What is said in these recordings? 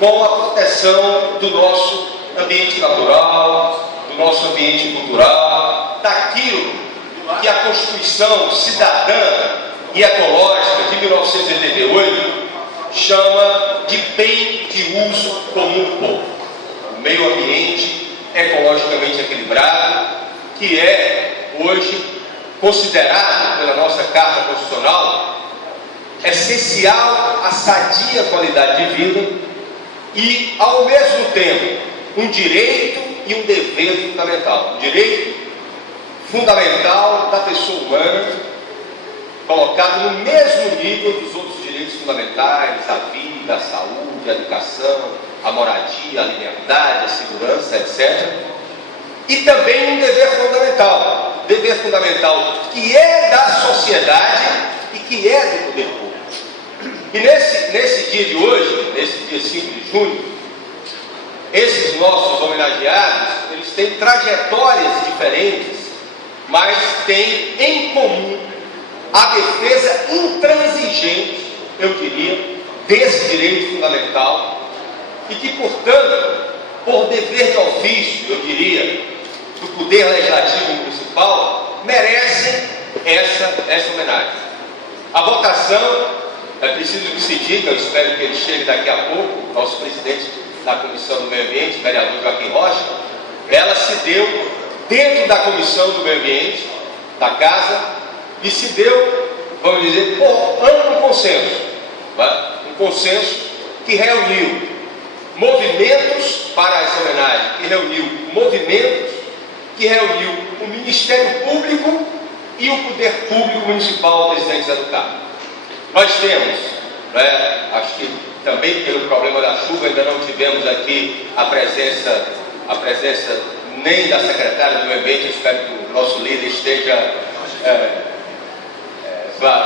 com a proteção do nosso ambiente natural, do nosso ambiente cultural, daquilo que a Constituição Cidadã e Ecológica de 1988 chama de bem de uso comum do povo. O meio ambiente ecologicamente equilibrado, que é hoje considerado pela nossa Carta Constitucional essencial à sadia qualidade de vida e, ao mesmo tempo, um direito e um dever fundamental. Um direito fundamental da pessoa humana, colocado no mesmo nível dos outros direitos fundamentais, a vida, a saúde, a educação, a moradia, a liberdade, a segurança, etc. E também um dever fundamental que é da sociedade e que é do poder público. E nesse dia de hoje, nesse dia 5 de junho, esses nossos homenageados, eles têm trajetórias diferentes, mas têm em comum a defesa intransigente, eu diria, desse direito fundamental e que, portanto, por dever de ofício, eu diria, do Poder Legislativo Municipal, merecem essa homenagem. A votação, é preciso que se diga, eu espero que ele chegue daqui a pouco, nosso presidente da Comissão do Meio Ambiente, o vereador Joaquim Rocha, ela se deu dentro da Comissão do Meio Ambiente, da Casa, e se deu, vamos dizer, por amplo consenso. Um consenso que reuniu movimentos para essa homenagem, que reuniu movimentos, que reuniu o Ministério Público e o Poder Público Municipal, o presidente Zé do Carmo. Nós temos, acho que também pelo problema da chuva, ainda não tivemos aqui a presença nem da secretária do Meio Ambiente. Eu espero que o nosso líder esteja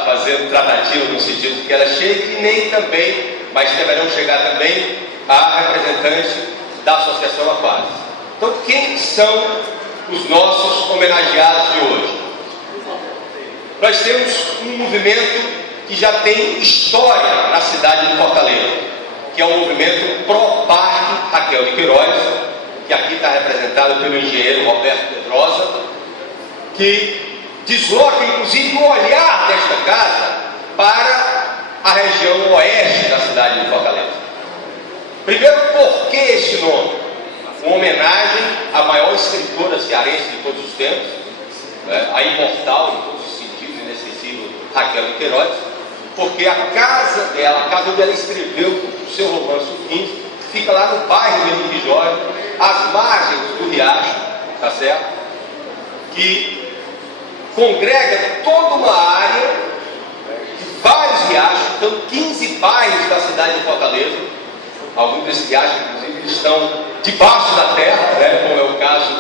fazendo tratativa no sentido de que ela chegue, e nem também, mas deverão chegar também a representante da Associação Aquários. Então, quem são os nossos homenageados de hoje? Nós temos um movimento que já tem história na cidade de Fortaleza, que é o movimento Pro Parque Raquel de Queiroz, que aqui está representado pelo engenheiro Roberto Pedrosa, que desloca inclusive o olhar desta casa para a região oeste da cidade de Fortaleza. Primeiro, por que esse nome? Uma homenagem à maior escritora cearense de todos os tempos, a imortal em todos os sentidos, inacessível Raquel de Queiroz, porque a casa dela, a casa onde ela escreveu o seu romance O 15, fica lá no bairro de Henrique Jorge, às margens do riacho, tá certo? Que congrega toda uma área de vários riachos, então 15 bairros da cidade de Fortaleza. Alguns desses riachos, inclusive, estão debaixo da terra, como é o caso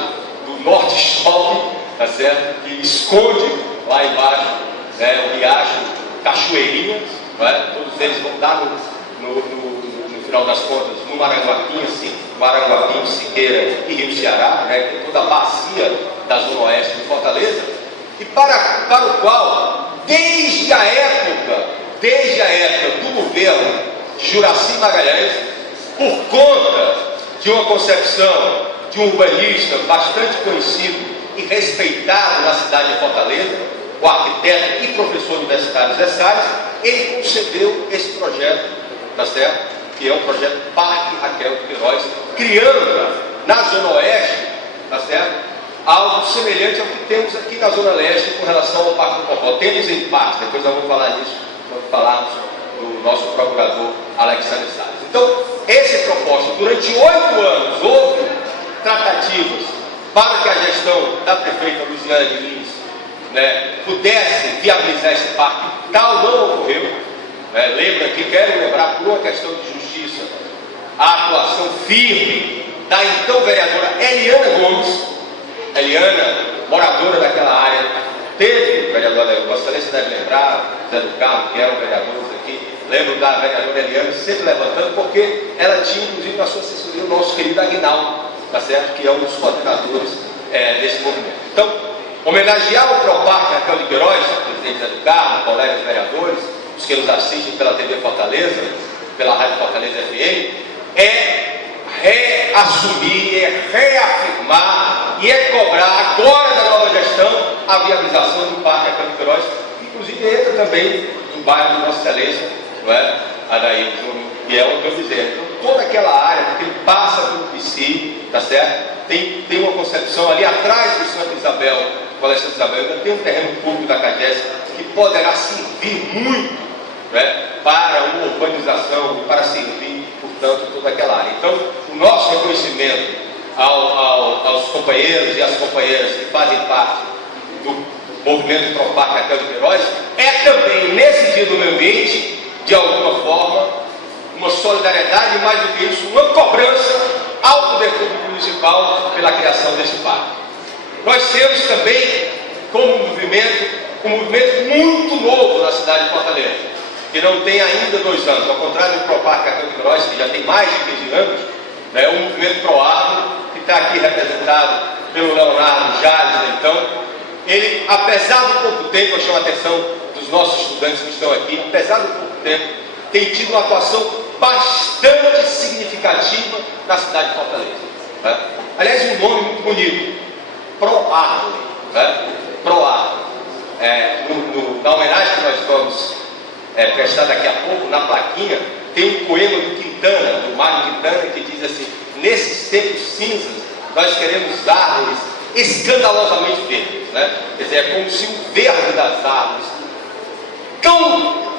do Norte Shopping, tá certo? Que esconde lá embaixo o riacho Cachoeirinha, todos eles vão dar no final das contas no Maranguapim, Siqueira e Rio Ceará, toda a bacia da zona oeste de Fortaleza, e para o qual, desde a época do governo de Juraci Magalhães, por conta de uma concepção de um urbanista bastante conhecido e respeitado na cidade de Fortaleza, o arquiteto e professor universitário Zé Salles, ele concebeu esse projeto, tá certo? Que é o projeto Parque Raquel de Queiroz, criando na Zona Oeste, tá certo? Algo semelhante ao que temos aqui na Zona Leste com relação ao Parque do Popó. Temos em parte, depois nós vamos falar disso quando falarmos do nosso procurador Alexandre Salles. Então, essa proposta, durante 8 anos, houve tratativas para que a gestão da prefeita Luciana de Lins pudesse viabilizar esse parque. Tal não ocorreu. Lembra que quero lembrar, por uma questão de justiça, a atuação firme da então vereadora Eliana Gomes. Eliana, moradora daquela área, teve, vereadora, Vossa Excelência deve lembrar, Zé do Carmo, que eram vereadores aqui, lembro da vereadora Eliana sempre levantando, porque ela tinha, inclusive, na sua assessoria, o nosso querido Aguinaldo, tá certo? Que é um dos coordenadores desse movimento. Então, homenagear o Proparque Raquel de Queiroz, presidente Zé do Carmo, colegas vereadores, os que nos assistem pela TV Fortaleza, pela Rádio Fortaleza FM, é reassumir, é reafirmar e é cobrar agora da nova gestão a viabilização do Parque Arcânio Queiroz, que inclusive entra também no bairro de Vossa Excelência, não é? Adair Júnior, que é o que eu dizer. Então, toda aquela área que passa pelo PC, tá certo? Tem uma concepção ali atrás do Santa Isabel, Colégio Santa Isabel, ainda tem um terreno público da CAGES que poderá servir muito, né, para uma urbanização e para servir, portanto, toda aquela área. Então, o nosso reconhecimento aos companheiros e às companheiras que fazem parte do movimento Pro Parque Arcânio Queiroz é também, nesse dia do meio ambiente, de alguma forma, uma solidariedade, mais do que isso, uma cobrança ao poder público municipal pela criação desse parque. Nós temos também, como movimento, um movimento muito novo na cidade de Fortaleza, que não tem ainda 2 anos, ao contrário do Pro Parque Arcânio Queiroz, que já tem mais de 15 anos, né, um movimento Proagro, que está aqui representado pelo Leonardo Jales. Então, ele, apesar do pouco tempo, eu chamo a atenção dos nossos estudantes que estão aqui, apesar do pouco tempo, tem tido uma atuação bastante significativa na cidade de Fortaleza. Né? Aliás, um nome muito bonito, Proagro. Né? Proagro. Na homenagem que nós vamos prestar daqui a pouco, na plaquinha, tem um poema do Quintana, do Mário Quintana, que diz assim: nesses tempos cinzas, nós queremos árvores escandalosamente verdes. Né? Quer dizer, é como se o verde das árvores, tão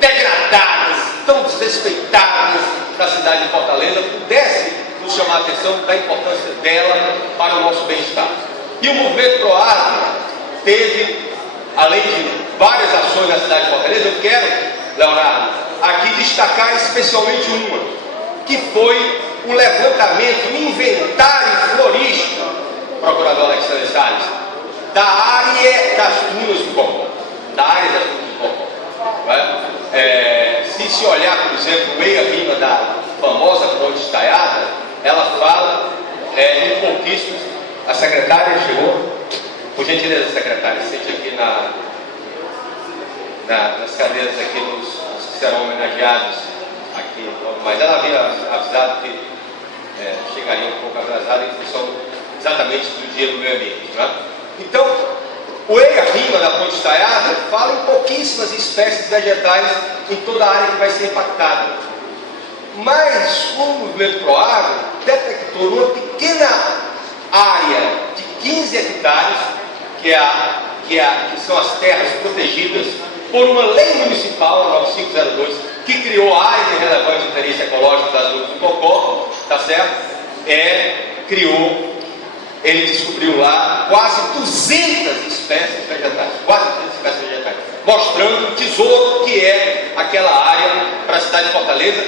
degradadas, tão desrespeitadas da cidade de Fortaleza, pudesse nos chamar a atenção da importância dela para o nosso bem-estar. E o movimento Proagro teve, além de várias ações na cidade de Fortaleza, eu quero, Leonardo, aqui destacar especialmente uma, que foi o levantamento, o inventário florístico, procurador Alexandre Salles, da área das dunas do Cocó. Da área das dunas do Cocó. Se olhar, por exemplo, o meio rima da famosa Ponte Estaiada, ela fala em pouquíssimos. A secretária chegou, por gentileza, secretária, sente aqui nas cadeiras aqui dos que serão homenageados aqui, mas ela havia avisado que chegaria um pouco atrasada em função exatamente do dia do meio ambiente. Né? Então, o Eia-Rima da Ponte Estaiada fala em pouquíssimas espécies vegetais em toda a área que vai ser impactada. Mas o movimento Proagro detectou numa pequena área de 15 hectares, que são as terras protegidas por uma lei municipal, 9502, que criou a área de relevante interesse ecológico das dunas do Cocó, tá certo? Ele descobriu lá quase 200 espécies vegetais, mostrando o tesouro que é aquela área para a cidade de Fortaleza,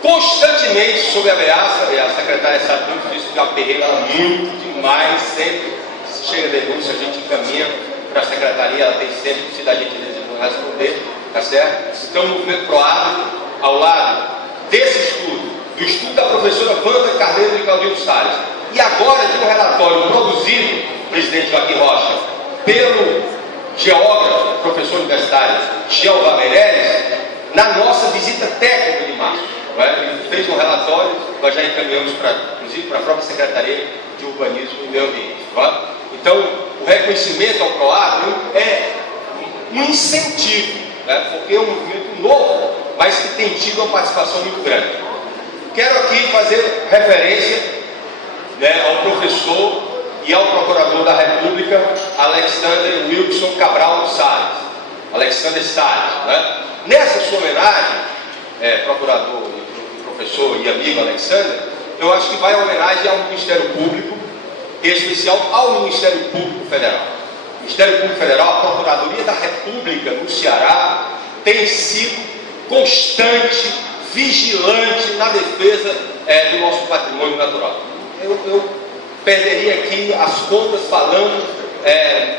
constantemente sob ameaça. E a secretária sabe muito disso, que aperreia muito demais, sempre chega denúncia, a gente encaminha para a secretaria, ela tem sempre, se dá gentileza de não responder, tá certo? Então o movimento Proagro, ao lado desse estudo, do estudo da professora Wanda Carneiro e Claudinho Salles, e agora de um relatório produzido, presidente Joaquim Rocha, pelo geógrafo, professor universitário Jeová Meirelles, na nossa visita técnica de março. Ele fez um relatório, nós já encaminhamos inclusive para a própria Secretaria de Urbanismo e Meio Ambiente. Então, o reconhecimento ao Proagro é um incentivo, porque é um movimento novo, mas que tem tido uma participação muito grande. Quero aqui fazer referência ao professor e ao procurador da República, Alexander Wilson Cabral Salles. Alexander Salles. Nessa sua homenagem, procurador, professor e amigo Alexander, eu acho que vai a homenagem ao Ministério Público, em especial ao Ministério Público Federal. O Ministério Público Federal, a Procuradoria da República no Ceará, tem sido constante, vigilante na defesa do nosso patrimônio natural. Eu perderia aqui as contas falando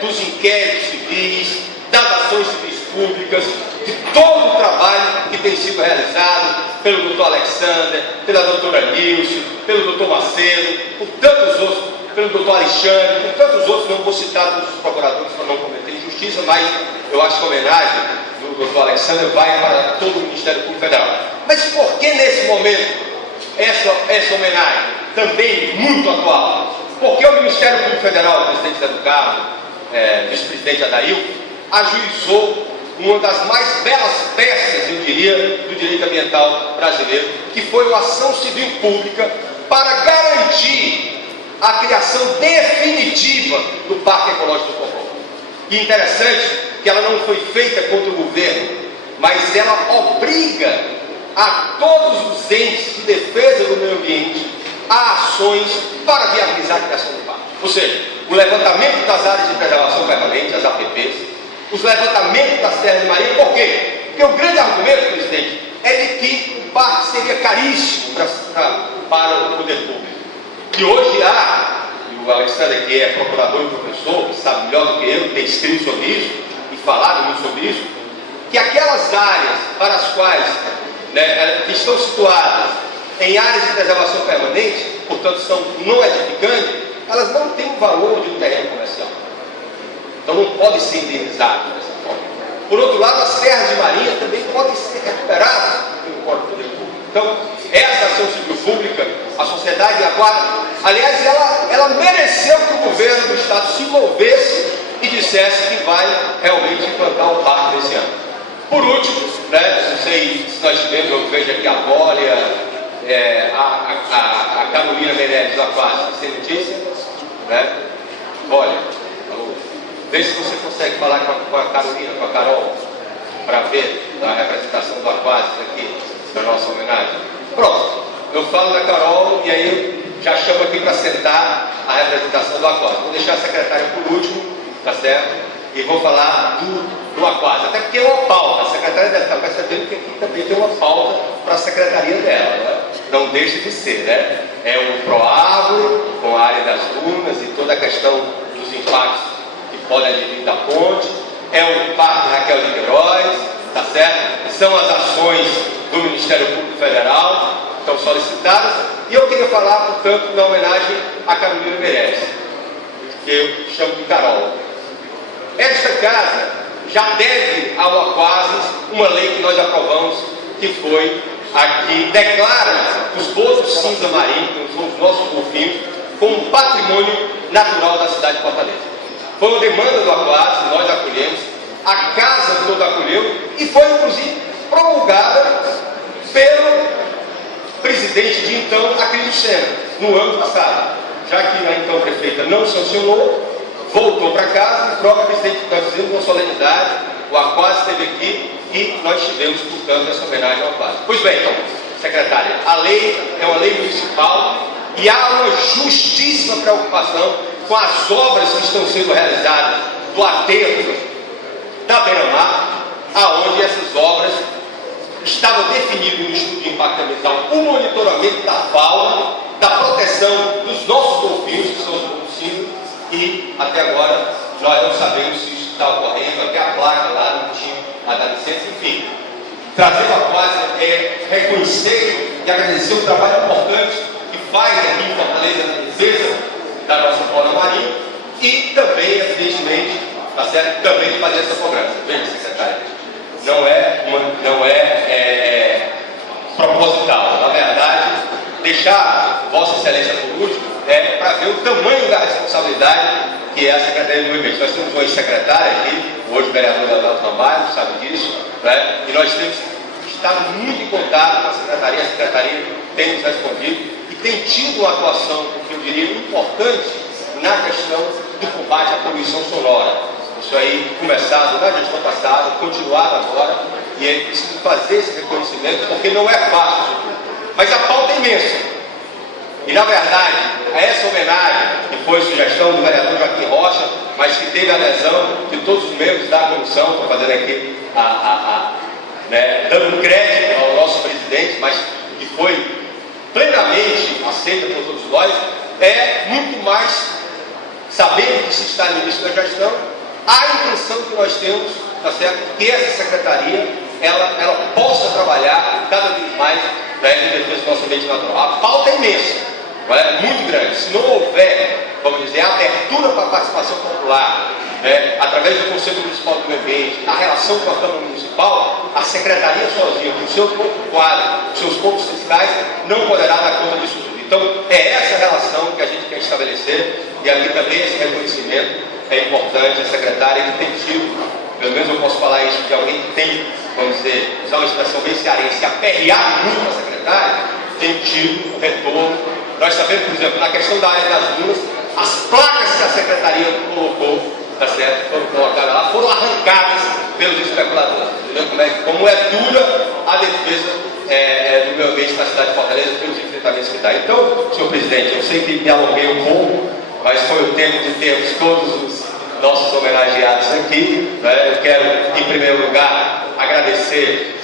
dos inquéritos civis, das ações civis públicas, de todo o trabalho que tem sido realizado pelo doutor Alexander, pela doutora Nilce, pelo doutor Macedo, por tantos outros, pelo doutor Alexandre, por tantos outros. Não vou citar todos os procuradores para não cometer injustiça, mas eu acho que a homenagem do doutor Alexander vai para todo o Ministério Público Federal. Mas por que nesse momento essa homenagem, também muito atual, porque o Ministério Público Federal, o presidente Zé do Carmo, vice-presidente Adailton, ajuizou uma das mais belas peças, eu diria, do direito ambiental brasileiro, que foi a ação civil pública para garantir a criação definitiva do Parque Ecológico do Pombal. E interessante que ela não foi feita contra o governo, mas ela obriga a todos os entes de defesa do meio ambiente a ações para viabilizar a criação do parque. Ou seja, o levantamento das áreas de preservação permanente, as APPs, os levantamentos das terras de marinha. Por quê? Porque o grande argumento, presidente, é de que o parque seria caríssimo para o poder público. E hoje há, e o Alexandre, que é procurador e professor, que sabe melhor do que eu, tem escrito sobre isso e falado muito sobre isso, que aquelas áreas para as quais que estão situadas em áreas de preservação permanente, portanto são não edificantes, elas não têm o valor de um terreno comercial. Então não podem ser indenizadas dessa forma. Por outro lado, as terras de marinha também podem ser recuperadas pelo Código de Poder Público. Então, essa ação civil pública, a sociedade aguarda. Aliás, ela mereceu que o governo do Estado se envolvesse e dissesse que vai realmente implantar o parque desse ano. Por último, não sei se nós tivemos, eu vejo aqui a Bólia, a Carolina Meirelles da Aquática, sem notícia, Olha, vê se você consegue falar com a Carolina, com a Carol, para ver a representação do Aquática aqui, na nossa homenagem. Pronto, eu falo da Carol e aí eu já chamo aqui para sentar a representação do Aquática. Vou deixar a secretária por último, tá certo? E vou falar do Aquática, até porque é uma pauta. A secretária deve estar percebendo que aqui também tem uma pauta para a secretaria dela, Não deixa de ser, É o Proárvore, com a área das dunas e toda a questão dos impactos que podem advir da ponte, é o Parque Raquel de Queiroz, tá certo? São as ações do Ministério Público Federal, que estão solicitadas, e eu queria falar, portanto, na homenagem a Carolina Meirelles, que eu chamo de Carol. Esta casa já deve ao Aquásis uma lei que nós aprovamos, que foi a que declara os botos cinza marinhos, que são os nossos golfinhos, como patrimônio natural da cidade de Fortaleza. Foi uma demanda do Aquásis, nós acolhemos, a casa toda acolheu, e foi inclusive promulgada pelo presidente de então, Acrílio Senna, no ano passado. Já que a então prefeita não sancionou, voltou para casa, o próprio presidente, nós fizemos uma solenidade, o Aquásis esteve aqui e nós tivemos, portanto, essa homenagem ao Aquásis. Pois bem, então, secretária, a lei é uma lei municipal e há uma justíssima preocupação com as obras que estão sendo realizadas do aterro da Beira-Mar, aonde essas obras estavam definidas no estudo de impacto ambiental, o monitoramento da fauna, da proteção dos nossos golfinhos, que são os golfinhos, e até agora nós não sabemos se isso está ocorrendo, até a placa lá não tinha a dar licença, enfim. Trazer o Aquásis é reconhecer e agradecer o trabalho importante que faz aqui em Fortaleza na defesa da nossa fauna marinha e também, evidentemente, tá certo? Também de fazer essa cobrança. Veja, secretária, não é proposital. Na verdade, deixar Vossa Excelência por último é para ver o tamanho da responsabilidade que é a Secretaria do Meio Ambiente. Nós temos uma ex-secretária aqui, hoje o vereador Leonardo Ramalho, sabe disso, e nós temos estado muito em contato com a Secretaria tem nos respondido e tem tido uma atuação, que eu diria, importante na questão do combate à poluição sonora. Isso aí começado na gestão passada, continuado agora, e é preciso fazer esse reconhecimento, porque não é fácil isso tudo. Mas a pauta é imensa. E, na verdade, essa homenagem, que foi sugestão do vereador Joaquim Rocha, mas que teve a adesão de todos os membros da comissão, estou fazendo aqui dando crédito ao nosso presidente, mas que foi plenamente aceita por todos nós, é muito mais sabendo que se está no início da gestão, a intenção que nós temos, tá certo? Que essa secretaria ela possa trabalhar cada vez mais em defesa do nosso ambiente natural. A pauta é imensa, muito grande. Se não houver, vamos dizer, abertura para a participação popular através do Conselho Municipal do Meio Ambiente, a relação com a Câmara Municipal, a Secretaria sozinha, com o seu corpo quadro, com seus corpos fiscais, não poderá dar conta disso tudo. Então, é essa relação que a gente quer estabelecer, e aqui também esse reconhecimento é importante. A secretária que tem tido, pelo menos eu posso falar isso, de alguém que tem, vamos dizer, usar uma expressão bem cearense, aperreado muito a secretária, tem tido um retorno. Nós sabemos, por exemplo, na questão da área das dunas, as placas que a secretaria colocou, tá certo, foram colocadas lá, foram arrancadas pelos especuladores. Como é dura a defesa do meio ambiente na cidade de Fortaleza, pelos enfrentamentos que dá. Então, senhor presidente, eu sei que me alonguei um pouco, mas foi o tempo de termos todos os nossos homenageados aqui. Eu quero, em primeiro lugar, agradecer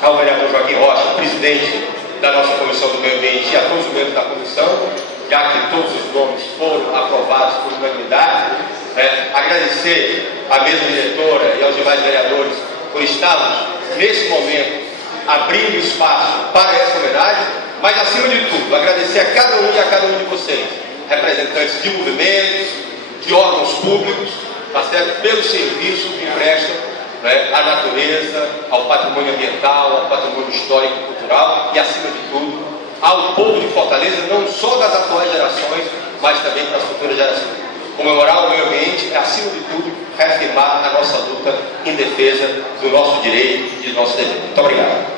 ao vereador Joaquim Rocha, presidente da nossa Comissão do Meio Ambiente, e a todos os membros da comissão, já que todos os nomes foram aprovados por unanimidade. Agradecer à mesa diretora e aos demais vereadores por estarmos, nesse momento, abrindo espaço para essa homenagem, mas, acima de tudo, agradecer a cada um e a cada um de vocês, representantes de movimentos, de órgãos públicos, tá certo? Pelo serviço que prestam à natureza, ao patrimônio ambiental, ao patrimônio histórico e cultural, e, acima de tudo, ao povo de Fortaleza, não só das atuais gerações, mas também para as futuras gerações. Comemorar o meio ambiente é, acima de tudo, reafirmar a nossa luta em defesa do nosso direito e do nosso dever. Muito obrigado.